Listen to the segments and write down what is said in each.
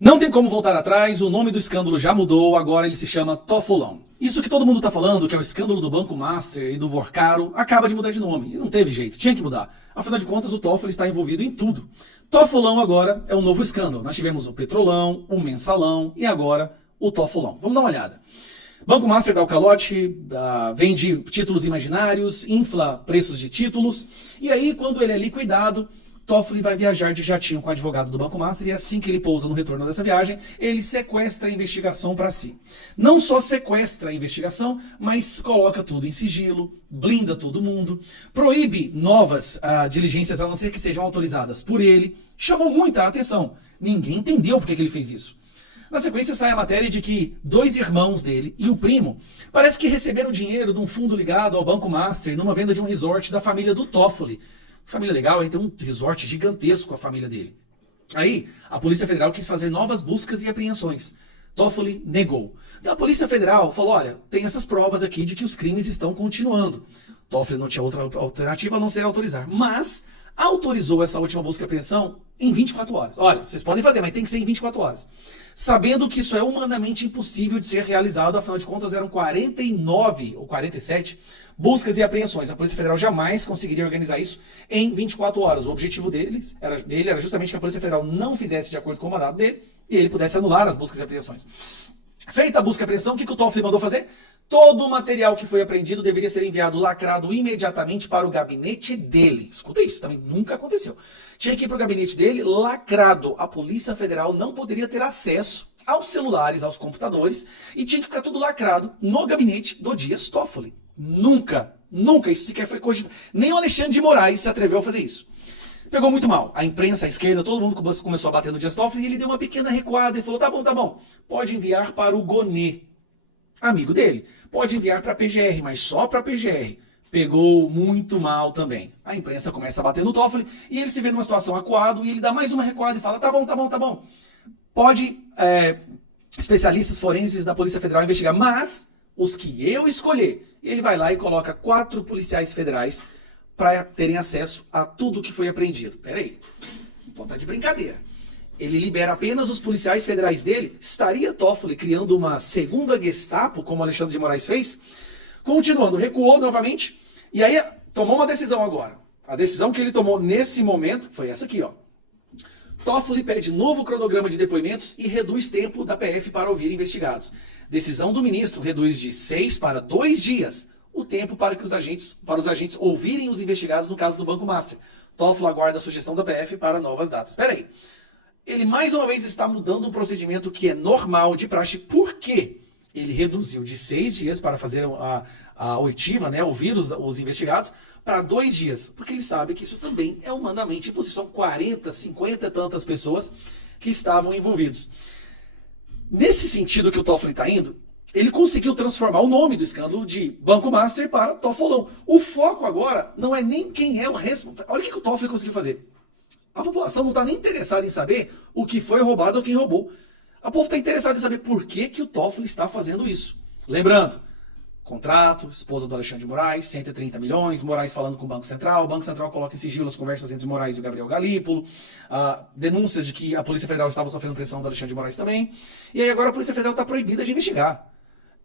Não tem como voltar atrás, o nome do escândalo já mudou, agora ele se chama Toffolão. Isso que todo mundo tá falando, que é o escândalo do Banco Master e do Vorcaro, acaba de mudar de nome. E não teve jeito, tinha que mudar. Afinal de contas, o Toffoli está envolvido em tudo. Toffolão agora é um novo escândalo. Nós tivemos o Petrolão, o Mensalão e agora o Toffolão. Vamos dar uma olhada. Banco Master dá o calote, vende títulos imaginários, infla preços de títulos, e aí quando ele é liquidado, Toffoli vai viajar de jatinho com o advogado do Banco Master e assim que ele pousa no retorno dessa viagem, ele sequestra a investigação para si. Não só sequestra a investigação, mas coloca tudo em sigilo, blinda todo mundo, proíbe novas diligências a não ser que sejam autorizadas por ele. Chamou muita atenção. Ninguém entendeu por que ele fez isso. Na sequência sai a matéria de que 2 irmãos dele e o primo parece que receberam dinheiro de um fundo ligado ao Banco Master numa venda de um resort da família do Toffoli. Família legal, aí tem um resort gigantesco a família dele. Aí, a Polícia Federal quis fazer novas buscas e apreensões. Toffoli negou. Então, a Polícia Federal falou, olha, tem essas provas aqui de que os crimes estão continuando. Toffoli não tinha outra alternativa a não ser autorizar. Mas autorizou essa última busca e apreensão em 24 horas. Olha, vocês podem fazer, mas tem que ser em 24 horas. Sabendo que isso é humanamente impossível de ser realizado, afinal de contas eram 49 ou 47 buscas e apreensões. A Polícia Federal jamais conseguiria organizar isso em 24 horas. O objetivo dele era justamente que a Polícia Federal não fizesse de acordo com o mandato dele e ele pudesse anular as buscas e apreensões. Feita a busca e apreensão, o que o Toffoli mandou fazer? Todo o material que foi apreendido deveria ser enviado lacrado imediatamente para o gabinete dele. Escuta isso, também nunca aconteceu. Tinha que ir para o gabinete dele lacrado. A Polícia Federal não poderia ter acesso aos celulares, aos computadores, e tinha que ficar tudo lacrado no gabinete do Dias Toffoli. Nunca isso sequer foi cogitado. Nem o Alexandre de Moraes se atreveu a fazer isso. Pegou muito mal. A imprensa, a esquerda, todo mundo começou a bater no Dias Toffoli e ele deu uma pequena recuada e falou, tá bom, pode enviar para o Gonê, amigo dele. Pode enviar para a PGR, mas só para a PGR. Pegou muito mal também. A imprensa começa a bater no Toffoli e ele se vê numa situação acuado e ele dá mais uma recuada e fala, tá bom. Pode especialistas forenses da Polícia Federal investigar, mas os que eu escolher. Ele vai lá e coloca 4 policiais federais para terem acesso a tudo que foi apreendido. Peraí, não tá de brincadeira. Ele libera apenas os policiais federais dele. Estaria Toffoli criando uma segunda Gestapo, como Alexandre de Moraes fez? Continuando, recuou novamente e aí tomou uma decisão agora. A decisão que ele tomou nesse momento foi essa aqui, ó. Toffoli pede novo cronograma de depoimentos e reduz tempo da PF para ouvir investigados. Decisão do ministro reduz de 6 para 2 dias o tempo para os agentes ouvirem os investigados no caso do Banco Master. Toffoli aguarda a sugestão da PF para novas datas. Espera aí. Ele mais uma vez está mudando um procedimento que é normal de praxe. Por quê? Ele reduziu de 6 dias para fazer a oitiva, né, ouvir os investigados, para 2 dias. Porque ele sabe que isso também é humanamente impossível. São 40, 50 e tantas pessoas que estavam envolvidos. Nesse sentido que o Toffoli está indo, ele conseguiu transformar o nome do escândalo de Banco Master para Toffolão. O foco agora não é nem quem é o responsável. Olha o que o Toffoli conseguiu fazer. A população não está nem interessada em saber o que foi roubado ou quem roubou. A povo está interessado em saber por que o Toffoli está fazendo isso. Lembrando, contrato, esposa do Alexandre de Moraes, 130 milhões, Moraes falando com o Banco Central coloca em sigilo as conversas entre Moraes e o Gabriel Galípolo, denúncias de que a Polícia Federal estava sofrendo pressão do Alexandre de Moraes também, e aí agora a Polícia Federal está proibida de investigar.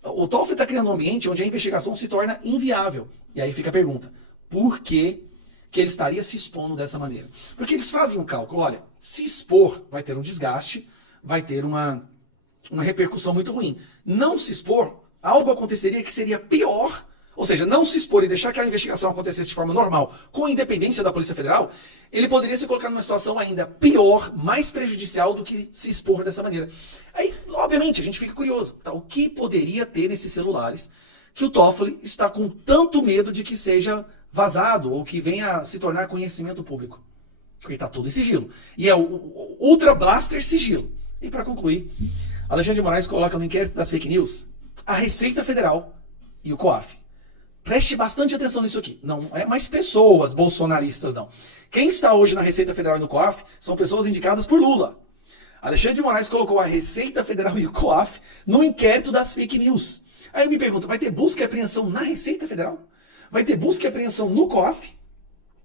O Toffoli está criando um ambiente onde a investigação se torna inviável. E aí fica a pergunta, por que ele estaria se expondo dessa maneira? Porque eles fazem um cálculo, olha, se expor vai ter um desgaste, vai ter uma repercussão muito ruim. Não se expor, algo aconteceria que seria pior, ou seja, não se expor e deixar que a investigação acontecesse de forma normal, com independência da Polícia Federal, ele poderia se colocar numa situação ainda pior, mais prejudicial do que se expor dessa maneira. Aí, obviamente, a gente fica curioso, tá? O que poderia ter nesses celulares que o Toffoli está com tanto medo de que seja vazado ou que venha a se tornar conhecimento público? Porque está tudo em sigilo. E é o Ultra Blaster sigilo. E para concluir, Alexandre de Moraes coloca no inquérito das fake news a Receita Federal e o COAF. Preste bastante atenção nisso aqui. Não é mais pessoas bolsonaristas, não. Quem está hoje na Receita Federal e no COAF são pessoas indicadas por Lula. Alexandre de Moraes colocou a Receita Federal e o COAF no inquérito das fake news. Aí eu me pergunto, vai ter busca e apreensão na Receita Federal? Vai ter busca e apreensão no COAF?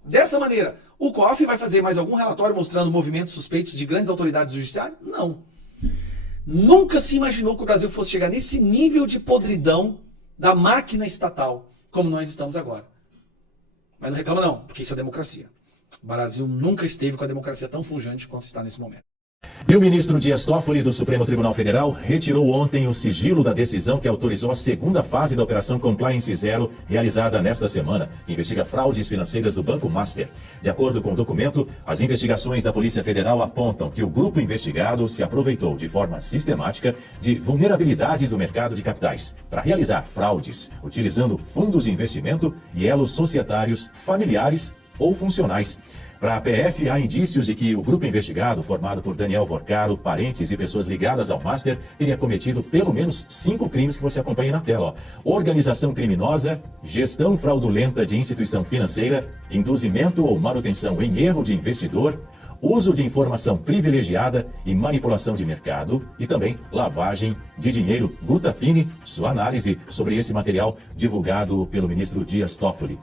Dessa maneira, o COAF vai fazer mais algum relatório mostrando movimentos suspeitos de grandes autoridades judiciárias? Não. Nunca se imaginou que o Brasil fosse chegar nesse nível de podridão da máquina estatal, como nós estamos agora. Mas não reclama não, porque isso é democracia. O Brasil nunca esteve com a democracia tão pujante quanto está nesse momento. E o ministro Dias Toffoli, do Supremo Tribunal Federal, retirou ontem o sigilo da decisão que autorizou a segunda fase da Operação Compliance Zero, realizada nesta semana, que investiga fraudes financeiras do Banco Master. De acordo com o documento, as investigações da Polícia Federal apontam que o grupo investigado se aproveitou de forma sistemática de vulnerabilidades do mercado de capitais para realizar fraudes, utilizando fundos de investimento e elos societários, familiares ou funcionais. Para a PF, há indícios de que o grupo investigado, formado por Daniel Vorcaro, parentes e pessoas ligadas ao Master, teria cometido pelo menos 5 crimes que você acompanha na tela. Organização criminosa, gestão fraudulenta de instituição financeira, induzimento ou manutenção em erro de investidor, uso de informação privilegiada e manipulação de mercado e também lavagem de dinheiro. Guta Pini, sua análise sobre esse material divulgado pelo ministro Dias Toffoli.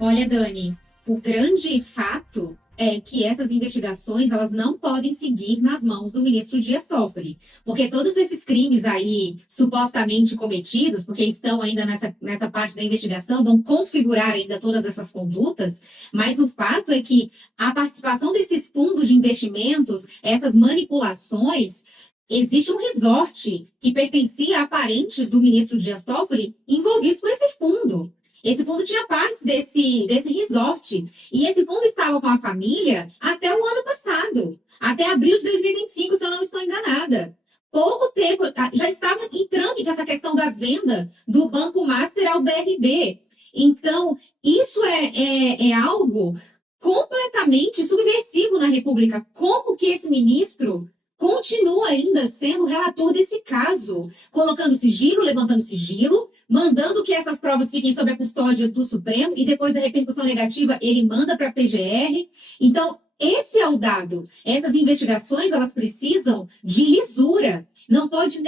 Olha, Dani, o grande fato é que essas investigações elas não podem seguir nas mãos do ministro Dias Toffoli, porque todos esses crimes aí supostamente cometidos, porque estão ainda nessa parte da investigação, vão configurar ainda todas essas condutas, mas o fato é que a participação desses fundos de investimentos, essas manipulações, existe um resort que pertencia a parentes do ministro Dias Toffoli envolvidos com esse fundo. Esse fundo tinha partes desse resort. E esse fundo estava com a família até o ano passado. Até abril de 2025, se eu não estou enganada. Pouco tempo, já estava em trâmite essa questão da venda do Banco Master ao BRB. Então, isso é algo completamente subversivo na República. Como que esse ministro continua ainda sendo relator desse caso? Colocando sigilo, levantando sigilo, mandando que essas provas fiquem sob a custódia do Supremo e depois da repercussão negativa ele manda para a PGR. Então, esse é o dado. Essas investigações, elas precisam de lisura. Não ter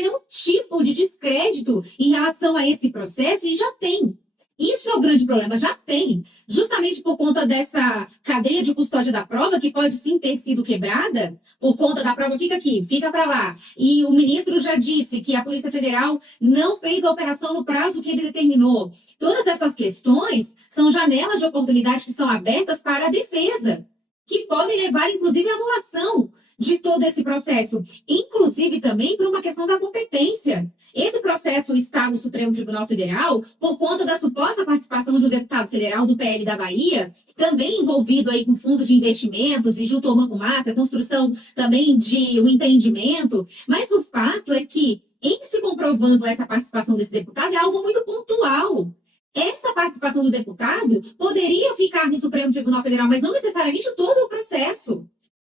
nenhum tipo de descrédito em relação a esse processo e já tem. Isso é o grande problema, já tem. Justamente por conta dessa cadeia de custódia da prova, que pode sim ter sido quebrada, por conta da prova fica aqui, fica para lá. E o ministro já disse que a Polícia Federal não fez a operação no prazo que ele determinou. Todas essas questões são janelas de oportunidade que são abertas para a defesa, que podem levar, inclusive, à anulação de todo esse processo, inclusive também por uma questão da competência. Esse processo está no Supremo Tribunal Federal por conta da suposta participação de um deputado federal do PL da Bahia, também envolvido aí com fundos de investimentos e junto ao Banco Master, construção também de um empreendimento. Mas o fato é que, em se comprovando essa participação desse deputado, é algo muito pontual. Essa participação do deputado poderia ficar no Supremo Tribunal Federal, mas não necessariamente todo o processo.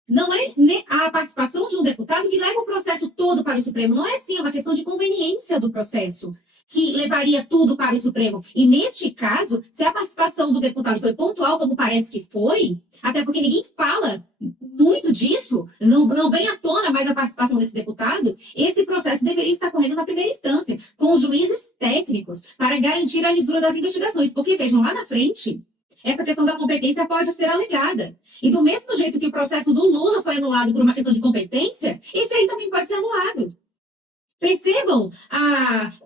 Não é a participação de um deputado que leva o processo todo para o Supremo. Não é assim, é uma questão de conveniência do processo que levaria tudo para o Supremo. E neste caso, se a participação do deputado foi pontual, como parece que foi, até porque ninguém fala muito disso, não vem à tona mais a participação desse deputado, esse processo deveria estar correndo na primeira instância, com juízes técnicos, para garantir a lisura das investigações. Porque, vejam, lá na frente, essa questão da competência pode ser alegada. E do mesmo jeito que o processo do Lula foi anulado por uma questão de competência, esse aí também pode ser anulado. Percebam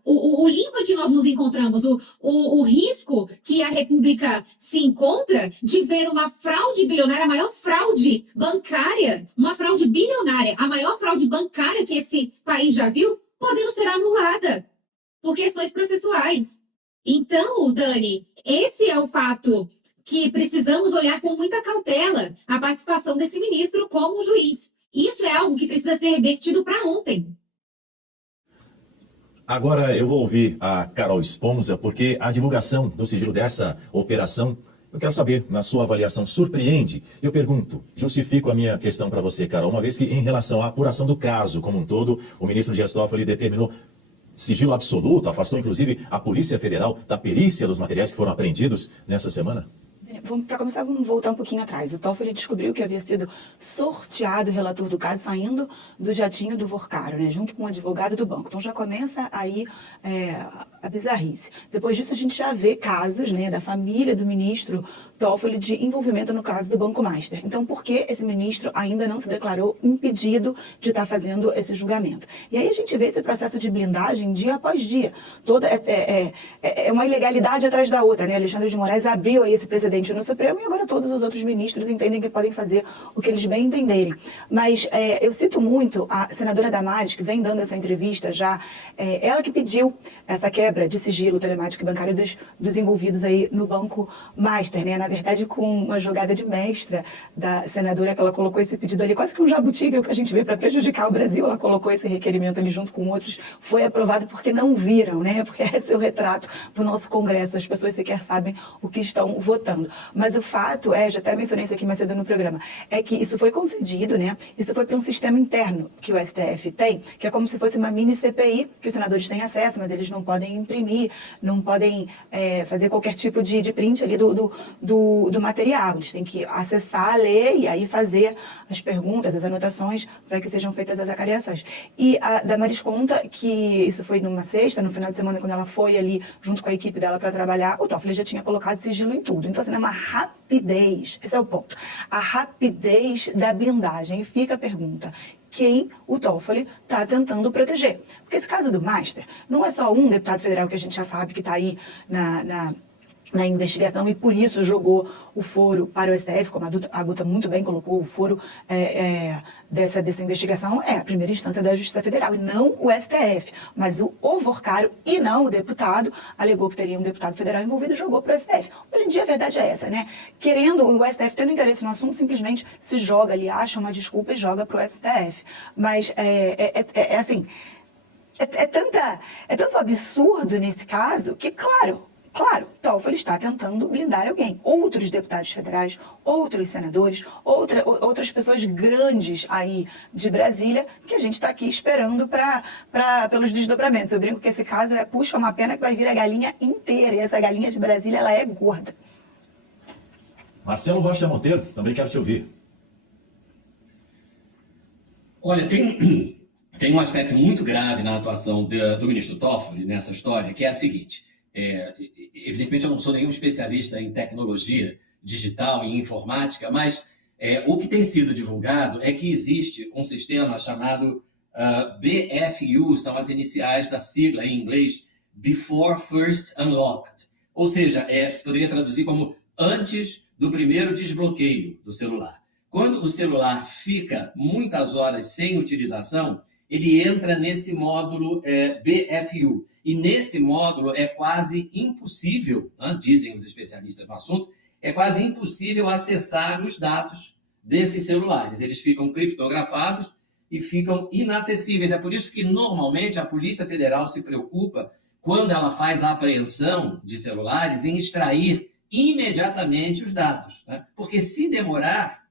o limbo em que nós nos encontramos, o risco que a República se encontra de ver uma fraude bilionária, a maior fraude bancária, uma fraude bilionária, a maior fraude bancária que esse país já viu, podendo ser anulada por questões processuais. Então, Dani, esse é o fato que precisamos olhar com muita cautela a participação desse ministro como juiz. Isso é algo que precisa ser revertido para ontem. Agora eu vou ouvir a Carol Esponza, porque a divulgação do sigilo dessa operação, eu quero saber, na sua avaliação, surpreende? Eu pergunto, justifico a minha questão para você, Carol, uma vez que em relação à apuração do caso como um todo, o ministro Dias Toffoli determinou sigilo absoluto, afastou inclusive a Polícia Federal da perícia dos materiais que foram apreendidos nessa semana? Para começar, vamos voltar um pouquinho atrás. O Toffoli descobriu que havia sido sorteado o relator do caso saindo do jatinho do Vorcaro, né, junto com o advogado do banco. Então já começa aí a bizarrice. Depois disso, a gente já vê casos, né, da família do ministro Toffoli de envolvimento no caso do Banco Master. Então, por que esse ministro ainda não se declarou impedido de estar fazendo esse julgamento? E aí a gente vê esse processo de blindagem dia após dia. É uma ilegalidade atrás da outra, né? Alexandre de Moraes abriu aí esse precedente no Supremo e agora todos os outros ministros entendem que podem fazer o que eles bem entenderem. Mas eu cito muito a senadora Damares, que vem dando essa entrevista já, ela que pediu essa quebra de sigilo telemático e bancário dos envolvidos aí no Banco Master, né? Na verdade, com uma jogada de mestra da senadora, que ela colocou esse pedido ali, quase que um jabuti, que é o que a gente vê para prejudicar o Brasil, ela colocou esse requerimento ali junto com outros, foi aprovado porque não viram, né? Porque esse é o retrato do nosso Congresso, as pessoas sequer sabem o que estão votando. Mas o fato já até mencionei isso aqui mais cedo no programa, é que isso foi concedido, né? Isso foi para um sistema interno que o STF tem, que é como se fosse uma mini CPI, que os senadores têm acesso, mas eles não podem imprimir, não podem fazer qualquer tipo de print ali do material. Eles têm que acessar, ler e aí fazer as perguntas, as anotações, para que sejam feitas as acariações. E a Damares conta que isso foi numa sexta, no final de semana, quando ela foi ali junto com a equipe dela para trabalhar, o Toffoli já tinha colocado sigilo em tudo. Então, assim, é uma rapidez, esse é o ponto, a rapidez da blindagem. E fica a pergunta: quem o Toffoli está tentando proteger? Porque esse caso do Master não é só um deputado federal que a gente já sabe que está aí na investigação e por isso jogou o foro para o STF, como a Guta muito bem colocou, o foro dessa investigação é a primeira instância da Justiça Federal e não o STF. Mas o Vorcaro e não o deputado alegou que teria um deputado federal envolvido e jogou para o STF. Hoje em dia a verdade é essa, né? Querendo o STF, tendo interesse no assunto, simplesmente se joga ali, acha uma desculpa e joga para o STF. Mas assim, é tanto absurdo nesse caso que, claro, Toffoli está tentando blindar alguém. Outros deputados federais, outros senadores, outras pessoas grandes aí de Brasília, que a gente está aqui esperando pelos desdobramentos. Eu brinco que esse caso puxa uma pena que vai vir a galinha inteira, e essa galinha de Brasília, ela é gorda. Marcelo Rocha Monteiro, também quero te ouvir. Olha, tem um aspecto muito grave na atuação do ministro Toffoli nessa história, que é a seguinte. Evidentemente eu não sou nenhum especialista em tecnologia digital e informática, mas o que tem sido divulgado é que existe um sistema chamado BFU, são as iniciais da sigla em inglês, Before First Unlocked, ou seja, você poderia traduzir como antes do primeiro desbloqueio do celular. Quando o celular fica muitas horas sem utilização, ele entra nesse módulo BFU. E nesse módulo é quase impossível, dizem os especialistas no assunto, é quase impossível acessar os dados desses celulares. Eles ficam criptografados e ficam inacessíveis. É por isso que, normalmente, a Polícia Federal se preocupa, quando ela faz a apreensão de celulares, em extrair imediatamente os dados, né? Porque se demorar,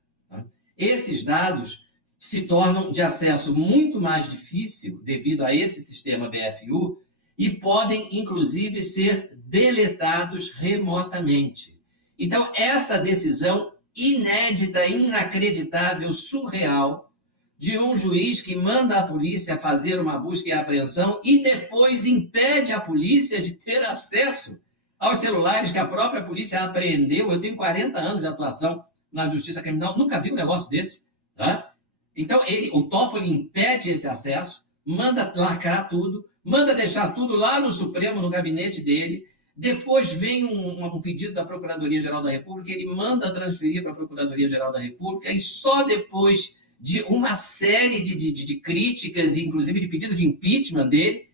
esses dados se tornam de acesso muito mais difícil devido a esse sistema BFU e podem, inclusive, ser deletados remotamente. Então, essa decisão inédita, inacreditável, surreal, de um juiz que manda a polícia fazer uma busca e apreensão e depois impede a polícia de ter acesso aos celulares que a própria polícia apreendeu. Eu tenho 40 anos de atuação na Justiça Criminal, nunca vi um negócio desse, tá? Então, o Toffoli impede esse acesso, manda lacrar tudo, manda deixar tudo lá no Supremo, no gabinete dele. Depois vem um pedido da Procuradoria-Geral da República, ele manda transferir para a Procuradoria-Geral da República, e só depois de uma série de críticas, inclusive de pedido de impeachment dele,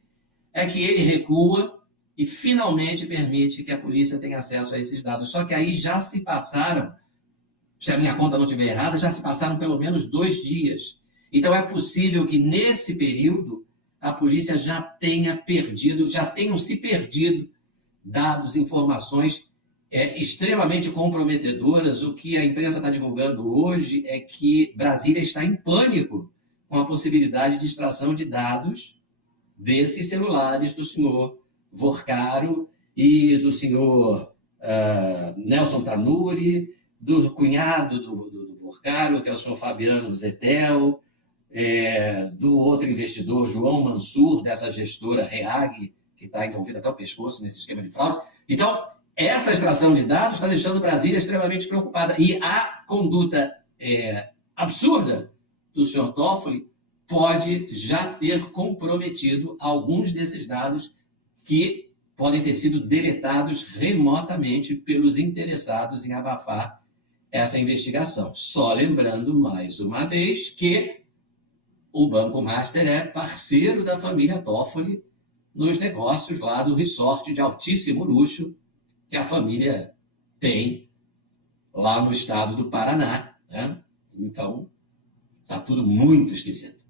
é que ele recua e finalmente permite que a polícia tenha acesso a esses dados. Só que aí já se passaram, se a minha conta não estiver errada, já se passaram pelo menos 2 dias. Então é possível que nesse período a polícia já tenham se perdido dados, informações extremamente comprometedoras. O que a imprensa está divulgando hoje é que Brasília está em pânico com a possibilidade de extração de dados desses celulares do senhor Vorcaro e do senhor Nelson Tanuri, do cunhado do Vorcaro, que é o senhor Fabiano Zettel, do outro investidor, João Mansur, dessa gestora REAG, que está envolvida até o pescoço nesse esquema de fraude. Então, essa extração de dados está deixando Brasília extremamente preocupada. E a conduta absurda do senhor Toffoli pode já ter comprometido alguns desses dados que podem ter sido deletados remotamente pelos interessados em abafar essa investigação. Só lembrando, mais uma vez, que o Banco Master é parceiro da família Toffoli nos negócios lá do resort de altíssimo luxo que a família tem lá no estado do Paraná, né? Então, está tudo muito esquisito.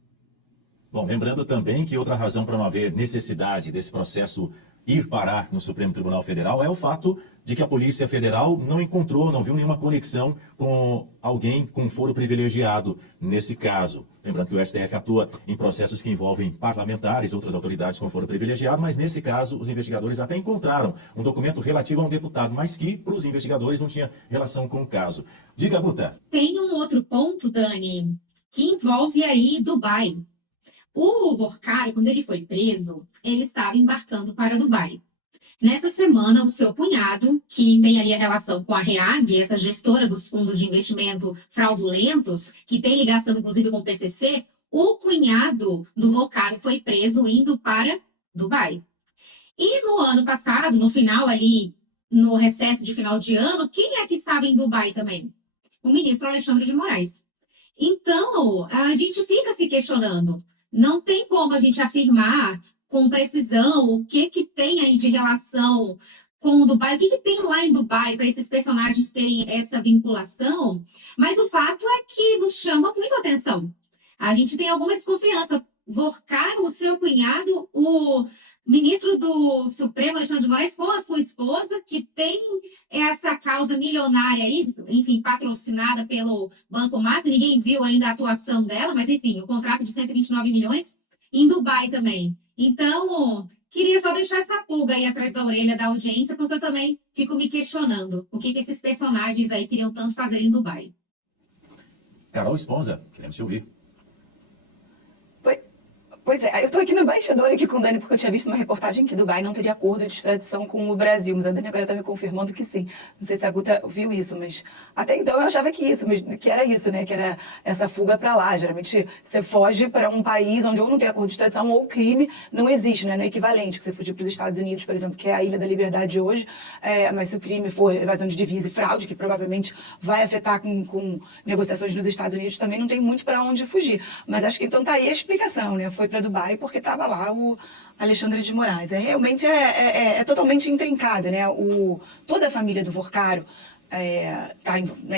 Bom, lembrando também que outra razão para não haver necessidade desse processo ir parar no Supremo Tribunal Federal é o fato de que a Polícia Federal não viu nenhuma conexão com alguém com foro privilegiado nesse caso. Lembrando que o STF atua em processos que envolvem parlamentares, outras autoridades com foro privilegiado, mas nesse caso os investigadores até encontraram um documento relativo a um deputado, mas que para os investigadores não tinha relação com o caso. Diga, Guta. Tem um outro ponto, Dani, que envolve aí Dubai. O Vorcaro, quando ele foi preso, ele estava embarcando para Dubai. Nessa semana, o seu cunhado, que tem ali a relação com a REAG, essa gestora dos fundos de investimento fraudulentos, que tem ligação inclusive com o PCC, o cunhado do Vorcaro foi preso indo para Dubai. E no ano passado, no final ali, no recesso de final de ano, quem é que estava em Dubai também? O ministro Alexandre de Moraes. Então, a gente fica se questionando. Não tem como a gente afirmar com precisão o que tem aí de relação com o Dubai, o que tem lá em Dubai para esses personagens terem essa vinculação, mas o fato é que nos chama muito atenção. A gente tem alguma desconfiança. Vorcaro, o seu cunhado, o ministro do Supremo, Alexandre de Moraes, com a sua esposa, que tem essa causa milionária aí, enfim, patrocinada pelo Banco Master, ninguém viu ainda a atuação dela, mas enfim, o contrato de 129 milhões em Dubai também. Então, queria só deixar essa pulga aí atrás da orelha da audiência, porque eu também fico me questionando o que esses personagens aí queriam tanto fazer em Dubai. Carol Esponza, queremos te ouvir. Pois é, eu estou aqui no bastidor aqui com o Dani, porque eu tinha visto uma reportagem que Dubai não teria acordo de extradição com o Brasil, mas a Dani agora está me confirmando que sim. Não sei se a Guta viu isso, mas até então eu achava que era isso, né? Que era essa fuga para lá. Geralmente você foge para um país onde ou não tem acordo de extradição ou o crime não existe, né? Não é equivalente, que você fugir para os Estados Unidos, por exemplo, que é a Ilha da Liberdade hoje, mas se o crime for evasão de divisa e fraude, que provavelmente vai afetar com negociações nos Estados Unidos, também não tem muito para onde fugir. Mas acho que então tá aí a explicação, né? Foi para Dubai porque estava lá o Alexandre de Moraes. Realmente é totalmente intrincado, né? Toda a família do Vorcaro,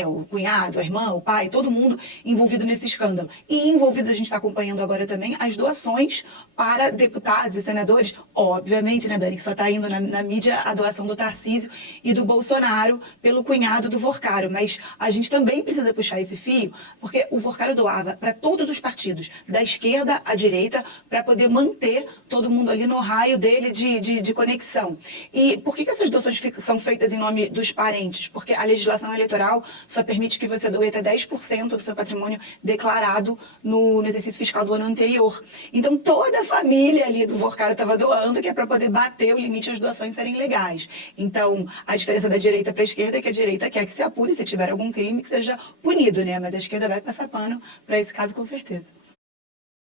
o cunhado, a irmã, o pai, todo mundo envolvido nesse escândalo. E envolvidos, a gente está acompanhando agora também, as doações para deputados e senadores. Obviamente, né, Dani, que só está indo na mídia a doação do Tarcísio e do Bolsonaro pelo cunhado do Vorcaro. Mas a gente também precisa puxar esse fio, porque o Vorcaro doava para todos os partidos, da esquerda à direita, para poder manter todo mundo ali no raio dele de conexão. E por que essas doações são feitas em nome dos parentes? Porque a legislação eleitoral só permite que você doe até 10% do seu patrimônio declarado no exercício fiscal do ano anterior. Então, toda a família ali do Vorcaro estava doando, que é para poder bater o limite e as doações serem legais. Então, a diferença da direita para a esquerda é que a direita quer que se apure, se tiver algum crime, que seja punido, né? Mas a esquerda vai passar pano para esse caso, com certeza.